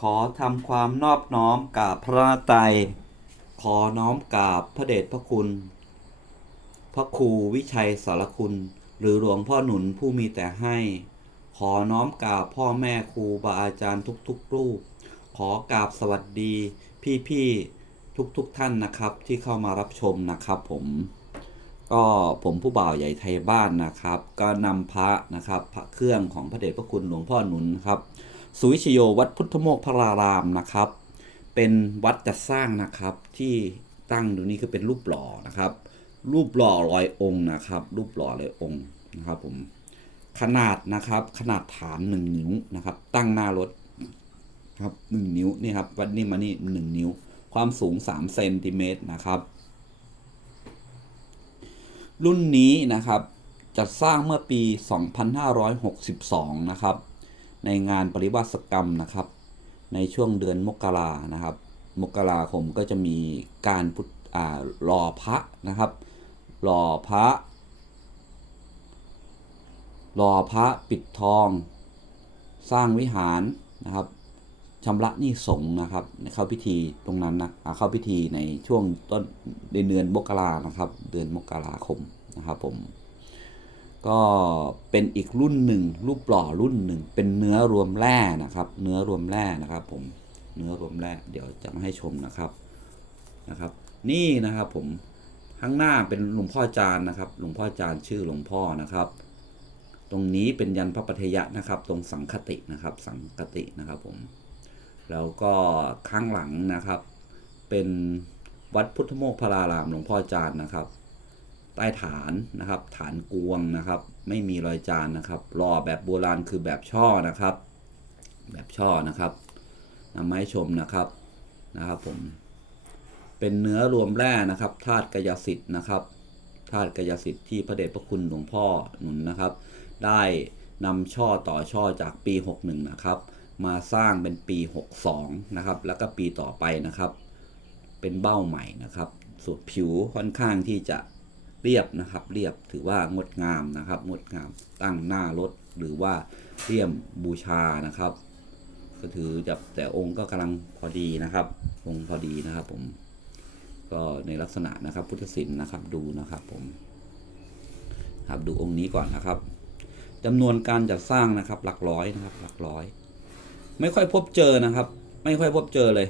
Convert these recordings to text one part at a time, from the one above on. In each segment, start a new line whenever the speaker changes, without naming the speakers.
ขอทำความนอบน้อมกราบพระไตรขอน้อมกราบพระเดชพระคุณ พระครูวิชัยสารคุณ หรือหลวงพ่อหนุนผู้มีแต่ให้ ขอน้อมกราบพ่อแม่ครูบาอาจารย์ทุกๆรูป ขอกราบสวัสดีพี่ๆทุกๆท่านนะครับที่เข้ามารับชมนะครับผม ก็ผมผู้บ่าวใหญ่ไทยบ้านนะครับ ก็นำพระนะครับ พระเครื่องของพระเดชพระคุณหลวงพ่อหนุนครับ สุวิชโยวัดพุทธโมกพรารามนะครับ เป็นวัดจัดสร้างนะครับที่ตั้งอยู่นี่คือเป็นรูปหล่อนะครับ รูปหล่อร้อยองค์นะครับ รูปหล่อร้อยองค์นะครับผมขนาดนะครับ ขนาดฐานหนึ่งนิ้วนะครับ ตั้งหน้ารถครับหนึ่งนิ้วนี่ครับวัดนี่มานี่หนึ่งนิ้ว ความสูงสามเซนติเมตรนะครับ รุ่นนี้นะครับจัดสร้างเมื่อปี 2562 นะครับ ในงานปริวาสกรรมนะครับ ในช่วงเดือนมกรานะครับ มกราคมก็จะมีการพุทอ่าหล่อพระนะครับ หล่อพระ หล่อพระปิดทอง สร้างวิหารนะครับ ชำระหนี้สงนะครับ เข้าพิธีตรงนั้นนะเข้าพิธีในช่วงต้นในเดือนมกรานะครับ เดือนมกราคมนะครับผมก็เป็นอีกรุ่นหนึ่งรูปหล่อรุ่นหนึ่ง เป็นเนื้อรวมแร่นะครับ เนื้อรวมแร่นะครับ ผมเนื้อรวมแร่เดี๋ยวจะมาให้ชมนะครับนะครับ นี่นะครับผมข้างหน้าเป็นหลวงพ่อจานนะครับ หลวงพ่อจานชื่อหลวงพ่อนะครับ ตรงนี้เป็นยันพระปัทยะนะครับ ตรงสังคตินะครับ สังคตินะครับผม แล้วก็ข้างหลังนะครับ เป็นวัดพุทธโมกพรารามหลวงพ่อจานนะครับ ใต้ฐานนะครับ ฐานกวงนะครับ ไม่มีรอยจานนะครับรอแบบโบราณคือแบบช่อนะครับ แบบช่อนะครับนำมาให้ชมนะครับนะครับผมเป็นเนื้อรวมแร่นะครับธาตุกายสิทธิ์นะครับธาตุกายสิทธิ์ที่พระเดชพระคุณหลวงพ่อหนุนนะครับ ได้นำช่อต่อช่อจากปี 61 นะครับ มาสร้างเป็นปี 62 นะครับ แล้วก็ปีต่อไปนะครับ เป็นเบ้าใหม่นะครับส่วนผิวค่อนข้างที่จะเรียบนะครับ เรียบถือว่างดงามนะครับ งดงามตั้งหน้ารถหรือว่าเลี่ยมบูชานะครับ ก็ถือจะแต่องค์ก็กำลังพอดีนะครับ องค์พอดีนะครับ ผม ก็ในลักษณะนะครับ พุทธศิลป์นะครับ ดูนะครับ ผม ครับดูองค์นี้ก่อนนะครับจำนวนการจัดสร้างนะครับ หลักร้อยนะครับ หลักร้อย ไม่ค่อยพบเจอนะครับ ไม่ค่อยพบเจอเลย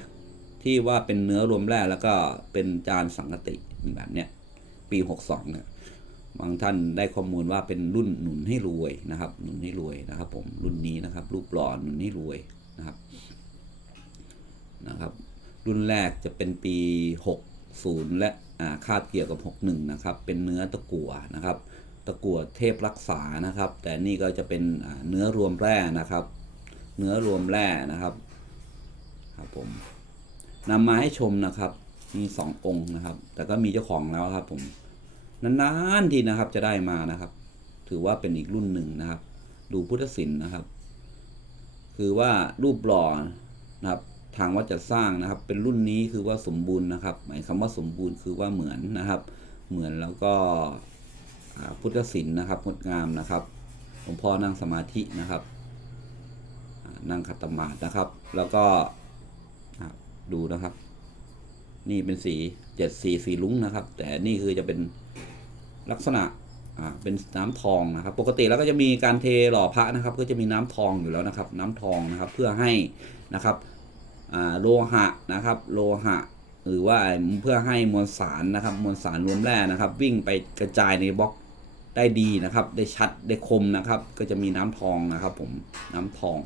ที่ว่าเป็นเนื้อรวมแร่แล้วก็เป็นจานสังกติแบบเนี้ยปีหกสองเนี่ยบางท่านได้ข้อมูลว่าเป็นรุ่นหนุนให้รวยนะครับ หนุนให้รวยนะครับ ผมรุ่นนี้นะครับ รูปหล่อหนุนให้รวยนะครับนะครับ รุ่นแรกจะเป็นปี 60 และอ่าคาบเกี่ยวกับ 61 นะครับ เป็นเนื้อตะกั่วนะครับ ตะกั่วเทพรักษานะครับ แต่นี่ก็จะเป็นเนื้อรวมแร่นะครับ เนื้อรวมแร่นะครับครับผมนำมาให้ชมนะครับ มีสององค์นะครับ แต่ก็มีเจ้าของแล้วครับ ผมนานๆทีนะครับจะได้มานะครับ ถือว่าเป็นอีกรุ่นหนึ่งนะครับ ดูพุทธศิลป์นะครับ คือว่ารูปหล่อนะครับ ทางวัดจัดสร้างนะครับ เป็นรุ่นนี้คือว่าสมบูรณ์นะครับ หมายคำว่าสมบูรณ์คือว่าเหมือนนะครับ เหมือนแล้วก็พุทธศิลป์นะครับงดงามนะครับหลวงพ่อนั่งสมาธินะครับ นั่งขัตมาดนะครับ แล้วก็ดูนะครับ นี่เป็นสีเจ็ดสีสีลุ้งนะครับ แต่นี่คือจะเป็นลักษณะเป็นน้ำทองนะครับ ปกติแล้วก็จะมีการเทหล่อพระนะครับ ก็จะมีน้ำทองอยู่แล้วนะครับ น้ำทองนะครับ เพื่อให้นะครับโลหะนะครับ โลหะ หรือว่าเพื่อให้มวลสารนะครับ มวลสารรวมแร่นะครับ วิ่งไปกระจายในบล็อกได้ดีนะครับ ได้ชัดได้คมนะครับ ก็จะมีน้ำทองนะครับ ผมน้ำทอง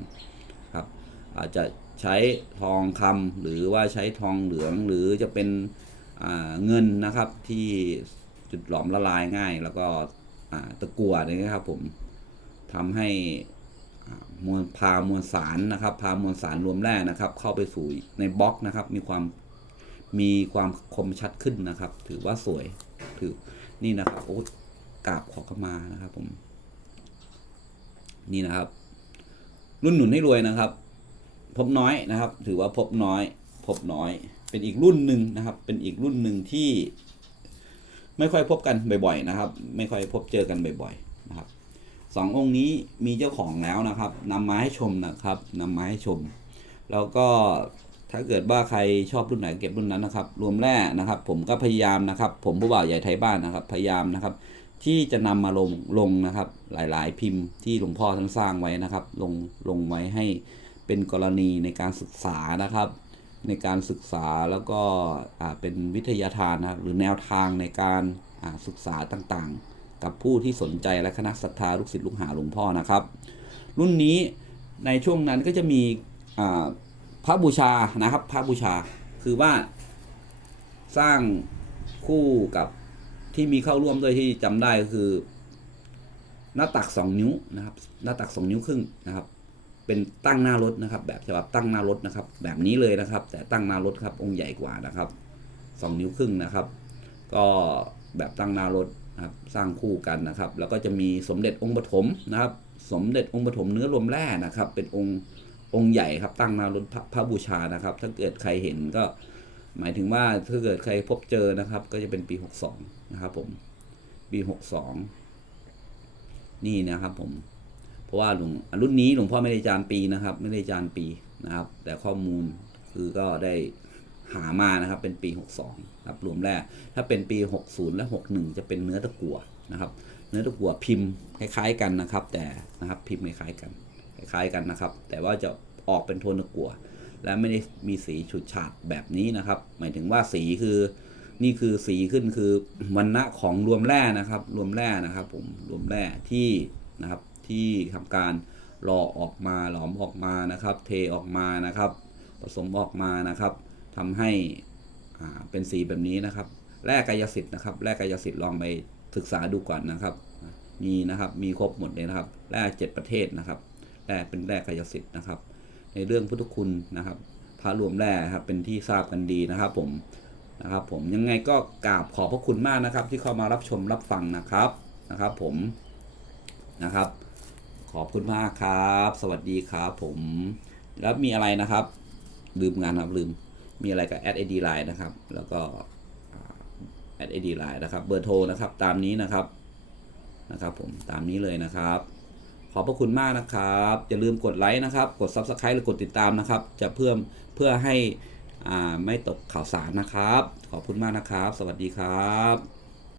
อาจจะใช้ทองคำหรือว่าใช้ทองเหลืองหรือจะเป็นเงินนะครับที่จุดหลอมละลายง่าย แล้วก็ตะกั่วนี่ครับผมทำให้มวลพามวลสารนะครับ พามวลสารรวมแร่นะครับ เข้าไปสู่ในบล็อกนะครับ มีความมีความคมชัดขึ้นนะครับ ถือว่าสวยถือนี่นะครับโอ้กราบขอเข้ามานะครับผม นี่นะครับ รุ่นหนุนให้รวยนะครับ พบน้อยนะครับ ถือว่าพบน้อย พบน้อย เป็นอีกรุ่นหนึ่งนะครับ เป็นอีกรุ่นหนึ่งที่ ไม่ค่อยพบกันบ่อยๆนะครับ ไม่ค่อยพบเจอกันบ่อยๆนะครับสององค์นี้มีเจ้าของแล้วนะครับนำมาให้ชมนะครับนำมาให้ชม แล้วก็ถ้าเกิดว่าใครชอบรุ่นไหนเก็บรุ่นนั้นนะครับ รวมแร่นะครับ ผมก็พยายามนะครับ ผมผู้บ่าวใหญ่ไทยบ้านนะครับ พยายามนะครับ ที่จะนำมาลงลงนะครับ หลาย ๆ พิมพ์ที่หลวงพ่อท่านสร้างไว้นะครับ ลงลงไว้ให้ เป็นกรณีในการศึกษานะครับ ในการศึกษาแล้วก็เป็นวิทยาทานนะครับหรือแนวทางในการศึกษาต่างๆ กับผู้ที่สนใจและคณะศรัทธาลูกศิษย์ลูกหาหลวงพ่อนะครับ รุ่นนี้ในช่วงนั้นก็จะมีพระบูชานะครับ พระบูชาคือว่าสร้างคู่กับที่มีเข้าร่วมด้วยที่จำได้ก็คือ หน้าตักสองนิ้วนะครับ หน้าตักสองนิ้วครึ่งนะครับ เป็นตั้งหน้ารถนะครับ แบบฉบับตั้งหน้ารถนะครับ แบบนี้เลยนะครับ แต่ตั้งหน้ารถครับ องค์ใหญ่กว่านะครับสองนิ้วครึ่งนะครับ ก็แบบตั้งหน้ารถนะครับสร้างคู่กันนะครับ แล้วก็จะมีสมเด็จองค์ปฐมนะครับ สมเด็จองค์ปฐมเนื้อรวมแร่นะครับ เป็นองค์องค์ใหญ่ครับ ตั้งหน้ารถพระพระบูชานะครับ ถ้าเกิดใครเห็นก็ หมายถึงว่าถ้าเกิดใครพบเจอนะครับ ก็จะเป็นปี 62 นะครับผมปี 62 นี่นะครับผม เพราะว่าหลวงรุ่นนี้หลวงพ่อไม่ได้จานปีนะครับ ไม่ได้จานปีนะครับ แต่ข้อมูลคือก็ได้หามานะครับเป็นปี 62ครับรวมแรกถ้าเป็นปี 60 และ 61 จะเป็นเนื้อตะกั่วนะครับ เนื้อตะกั่วพิมพ์คล้ายๆกันนะครับ แต่นะครับพิมพ์คล้ายๆกันคล้ายๆกันนะครับ แต่ว่าจะออกเป็นโทนตะกั่วและไม่ได้มีสีฉูดฉาดแบบนี้นะครับ หมายถึงว่าสีคือนี่คือสีขึ้นคือวันณะของรวมแร่นะครับ รวมแร่นะครับผมรวมแร่ที่นะครับ ที่ทำการหล่อออกมาหลอมออกมานะครับ เทออกมานะครับ ผสมออกมานะครับทำให้อ่าเป็นสีแบบนี้นะครับ แร่กายสิทธิ์นะครับ แร่กายสิทธิ์ลองไปศึกษาดูก่อนนะครับ มีนะครับมีครบหมดเลยนะครับ แร่เจ็ดประเทศนะครับ แร่เป็นแร่กายสิทธิ์นะครับ ในเรื่องพุทธคุณนะครับ พระรวมแร่ครับเป็นที่ทราบกันดีนะครับผมนะครับผมยังไงก็กราบขอบพระคุณมากนะครับ ที่เข้ามารับชมรับฟังนะครับนะครับ ผมนะครับ ขอบคุณมากครับ สวัสดีครับผม แล้วมีอะไรนะครับ ลืมงานครับลืม มีอะไรกับแอดไอดีไลน์นะครับ แล้วก็แอดไอดีไลน์นะครับ เบอร์โทรนะครับ ตามนี้นะครับ นะครับผม ตามนี้เลยนะครับ ขอบพระคุณมากนะครับ อย่าลืมกดไลค์นะครับ กด Subscribe หรือกดติดตามนะครับ จะเพิ่มเพื่อให้อ่าไม่ตกข่าวสารนะครับ ขอบคุณมากนะครับ สวัสดีครับ